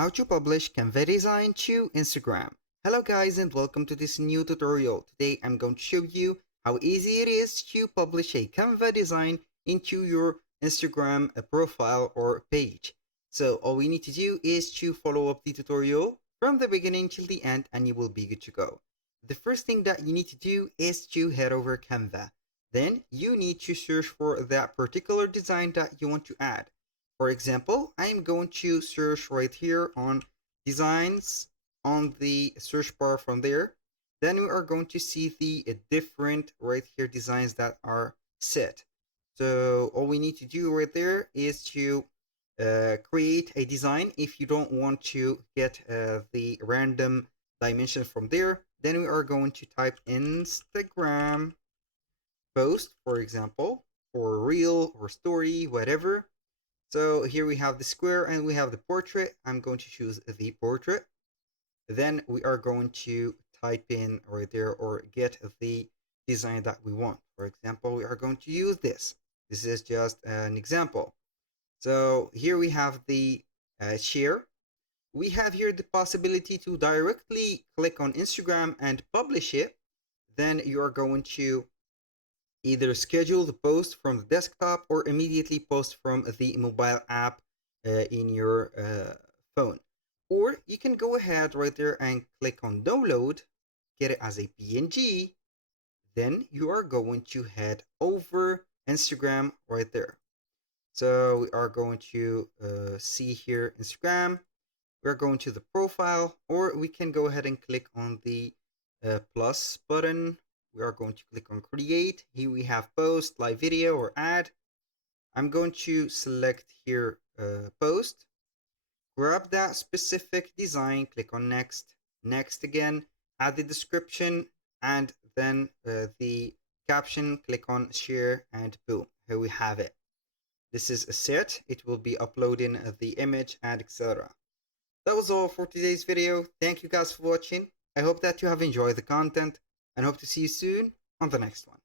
How to publish Canva design to Instagram. Hello guys and welcome to this new tutorial. Today I'm going to show you how easy it is to publish a Canva design into your Instagram profile or page. So all we need to do is to follow up the tutorial from the beginning till the end and you will be good to go. The first thing that you need to do is to head over Canva. Then you need to search for that particular design that you want to add. For example, I'm going to search right here on designs on the search bar from there. Then we are going to see the different right here designs that are set. So all we need to do right there is to create a design. If you don't want to get the random dimension from there, then we are going to type Instagram post, for example, or reel or story, whatever. So here we have the square and we have the portrait. I'm going to choose the portrait. Then we are going to type in right there or get the design that we want. For example, we are going to use this. This is just an example. So here we have the share. We have here the possibility to directly click on Instagram and publish it. Then you are going to either schedule the post from the desktop or immediately post from the mobile app in your phone. Or you can go ahead right there and click on download, get it as a PNG. Then you are going to head over Instagram right there. So we are going to see here Instagram. We're going to the profile, or we can go ahead and click on the plus button. We are going to click on create. Here we have post, live video, or ad. I'm going to select here post. Grab that specific design, click on next, next again, add the description, and then the caption, click on share, and boom, here we have it. This is a set. It will be uploading the image and etc. That was all for today's video. Thank you guys for watching. I hope that you have enjoyed the content and hope to see you soon on the next one.